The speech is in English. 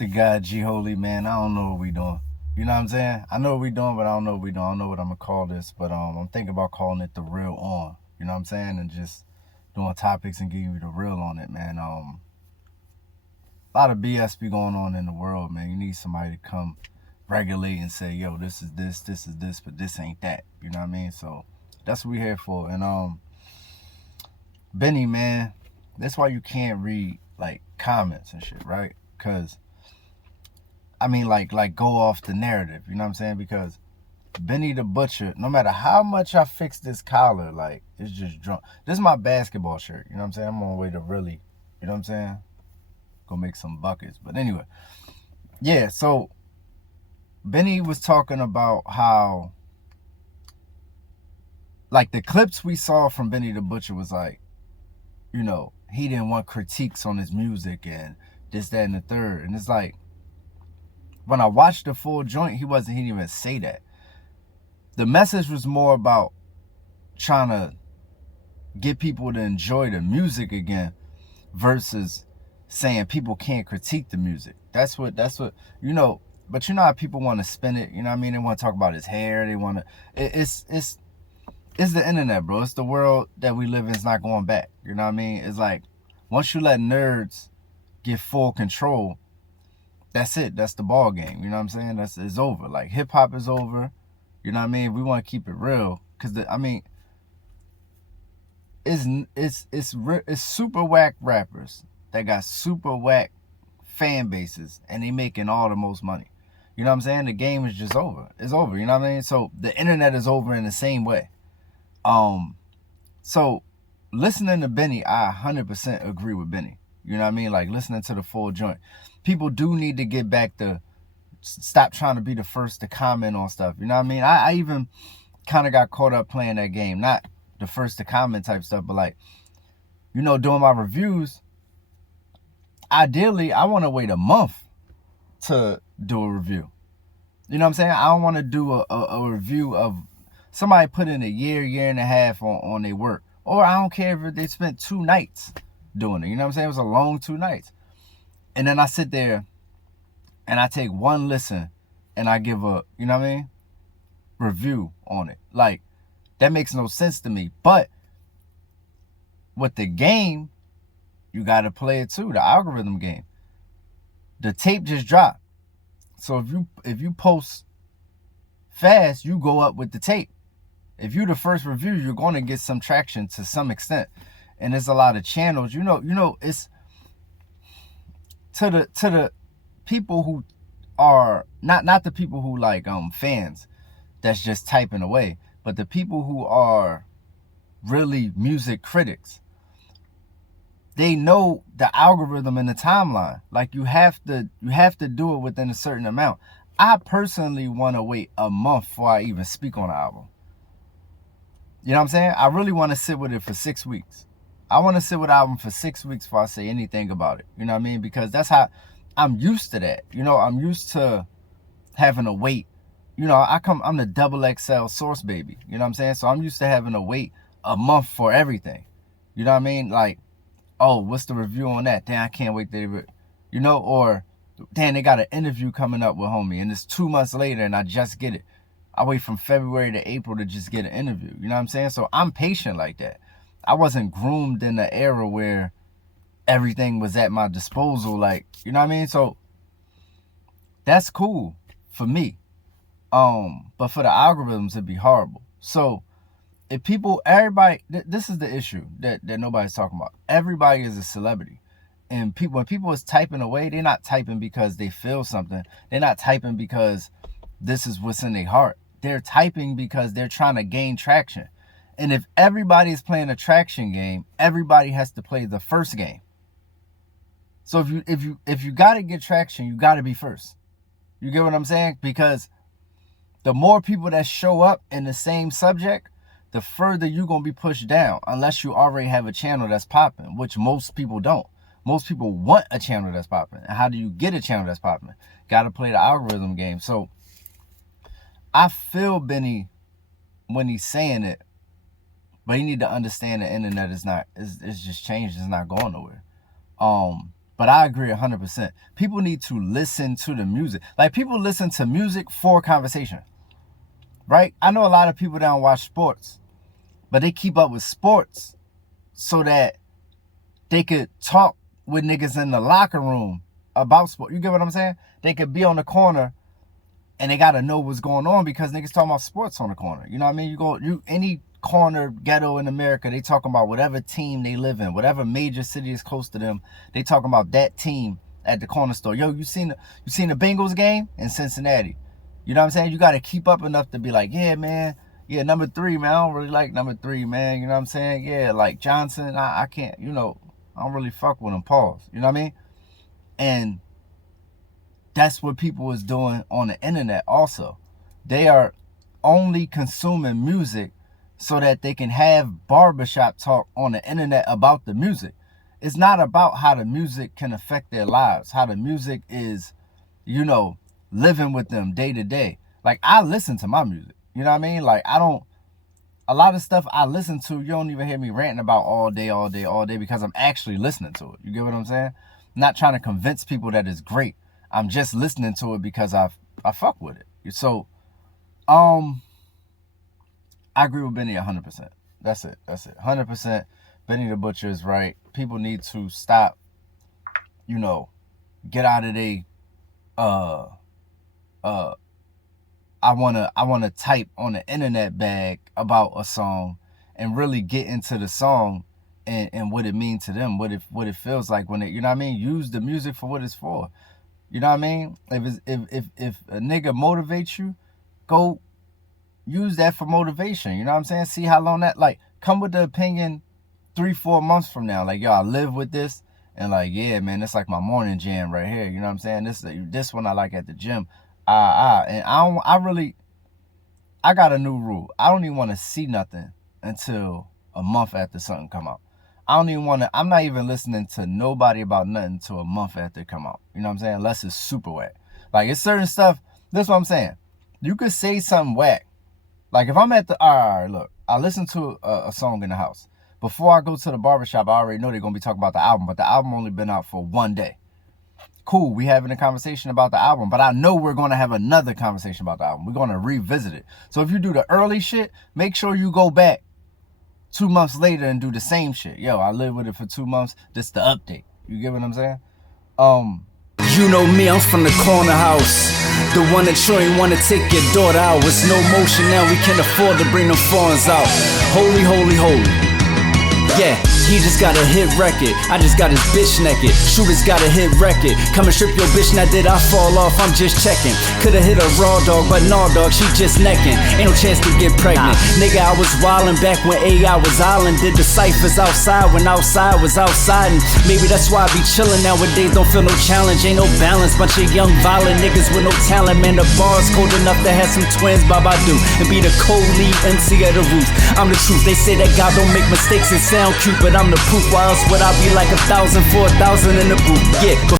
the guy, G Holy, man. I don't know what we doing. You know what I'm saying? I know what we doing, but I don't know what we doing. I don't know what I'm gonna call this, but I'm thinking about calling it the real on. You know what I'm saying? And just doing topics and giving you the real on it, man. A lot of BS be going on in the world, man. You need somebody to come regulate and say, yo, this is this, but this ain't that. You know what I mean? So that's what we here for. And Benny, man, that's why you can't read like comments and shit, right? Cause I mean, like go off the narrative. You know what I'm saying? Because Benny the Butcher, no matter how much I fix this collar, like it's just drunk. This is my basketball shirt. You know what I'm saying? I'm on the way to really, you know what I'm saying? Go make some buckets. But anyway, yeah. So Benny was talking about how, like, the clips we saw from Benny the Butcher was like, you know, he didn't want critiques on his music and this, that, and the third. And it's like, when I watched the full joint, he didn't even say that. The message was more about trying to get people to enjoy the music again versus saying people can't critique the music. That's what, you know, but you know how people want to spin it, you know what I mean? They want to talk about his hair, they want to, it's the internet, bro. It's the world that we live in. It's not going back, you know what I mean? It's like, once you let nerds get full control, that's it. That's the ball game. You know what I'm saying? It's over. Like, hip hop is over. You know what I mean? We want to keep it real, cause I mean, it's super whack rappers that got super whack fan bases, and they making all the most money. You know what I'm saying? The game is just over. It's over. You know what I mean? So the internet is over in the same way. So listening to Benny, I 100% agree with Benny. You know what I mean? Like, listening to the full joint. People do need to get back to stop trying to be the first to comment on stuff. You know what I mean? I even kind of got caught up playing that game. Not the first to comment type stuff, but like, you know, doing my reviews, ideally, I want to wait a month to do a review. You know what I'm saying? I don't want to do a review of somebody put in a year and a half on their work. Or I don't care if they spent 2 nights doing it. You know what I'm saying? It was a long 2 nights. And then I sit there and I take one listen and I give a, you know what I mean, review on it. Like, that makes no sense to me. But with the game, you got to play it too, the algorithm game. The tape just dropped. So if you post fast, you go up with the tape. If you the first review, you're going to get some traction to some extent. And there's a lot of channels, you know, it's to the people who are not the people who like fans that's just typing away, but the people who are really music critics. They know the algorithm and the timeline. Like, you have to do it within a certain amount. I personally want to wait a month before I even speak on the album. You know what I'm saying? I really want to sit with it for 6 weeks. I want to sit with the album for 6 weeks before I say anything about it. You know what I mean? Because that's how I'm used to that. You know, I'm used to having to wait. You know, I'm the XXL source baby. You know what I'm saying? So I'm used to having to wait a month for everything. You know what I mean? Like, oh, what's the review on that? Damn, I can't wait to, you know, or damn, they got an interview coming up with homie and it's 2 months later and I just get it. I wait from February to April to just get an interview. You know what I'm saying? So I'm patient like that. I wasn't groomed in the era where everything was at my disposal. Like, you know what I mean? So that's cool for me. But for the algorithms, it'd be horrible. So if people, everybody, this is the issue that nobody's talking about. Everybody is a celebrity. And when people is typing away, they're not typing because they feel something. They're not typing because this is what's in their heart. They're typing because they're trying to gain traction. And if everybody is playing a traction game, everybody has to play the first game. So if you got to get traction, you got to be first. You get what I'm saying? Because the more people that show up in the same subject, the further you're going to be pushed down, unless you already have a channel that's popping, which most people don't. Most people want a channel that's popping. And how do you get a channel that's popping? Got to play the algorithm game. So I feel Benny when he's saying it, but you need to understand the internet is not, it's just changed. It's not going nowhere. But I agree 100%. People need to listen to the music. Like, people listen to music for conversation, right? I know a lot of people that don't watch sports, but they keep up with sports so that they could talk with niggas in the locker room about sport. You get what I'm saying? They could be on the corner and they gotta know what's going on because niggas talking about sports on the corner. You know what I mean? Any corner ghetto in America, they talking about whatever team they live in, whatever major city is close to them. They talking about that team at the corner store. Yo, you seen the Bengals game in Cincinnati? You know what I'm saying? You gotta keep up enough to be like, yeah, man. Yeah, number 3, man. I don't really like number 3, man. You know what I'm saying? Yeah, like Johnson, I can't, I don't really fuck with him. Pause. You know what I mean? And that's what people is doing on the internet also. They are only consuming music so that they can have barbershop talk on the internet about the music. It's not about how the music can affect their lives, how the music is, living with them day to day. Like, I listen to my music. You know what I mean? Like, a lot of stuff I listen to, you don't even hear me ranting about all day because I'm actually listening to it. You get what I'm saying? I'm not trying to convince people that it's great. I'm just listening to it because I fuck with it. So, I agree with Benny 100%. That's it. 100%. Benny the Butcher is right. People need to stop, get out of they, I wanna type on the internet bag about a song and really get into the song and what it means to them, what it feels like when it, you know what I mean? Use the music for what it's for. You know what I mean? If a nigga motivates you, go use that for motivation. You know what I'm saying? See how long that, like, come with the opinion 3-4 months from now. Like, yo, I live with this. And like, yeah, man, it's like my morning jam right here. You know what I'm saying? This one I like at the gym. And I got a new rule. I don't even want to see nothing until a month after something come out. I'm not even listening to nobody about nothing until a month after it come out. You know what I'm saying? Unless it's super whack. Like, it's certain stuff. That's what I'm saying. You could say something whack. Like, if I'm at the, all right, look, I listen to a song in the house. Before I go to the barbershop, I already know they're going to be talking about the album, but the album only been out for one day. Cool, we having a conversation about the album, but I know we're going to have another conversation about the album. We're going to revisit it. So if you do the early shit, make sure you go back 2 months later and do the same shit. Yo, I lived with it for 2 months. This the update. You get what I'm saying? You know me, I'm from the corner house. The one that sure ain't wanna take your daughter out. With no motion now, we can afford to bring them foreigns out. Holy, holy, holy. Yeah, he just got a hit record. I just got his bitch naked. Shooters got a hit record. Come and strip your bitch, now did I fall off? I'm just checking. Coulda hit a raw dog, but no dog, she just necking. Ain't no chance to get pregnant. Nigga, I was wildin' back when AI was island. Did the ciphers outside when outside was outside. And maybe that's why I be chillin' nowadays. Don't feel no challenge, ain't no balance. Bunch of young violent niggas with no talent. Man, the bar's cold enough to have some twins, Babadoo. And be the co-lead MC of the Roots. I'm the truth, they say that God don't make mistakes and sound cute, but I'm the proof. Why else would I be like 1,000 for 1,000 in the booth? Yeah.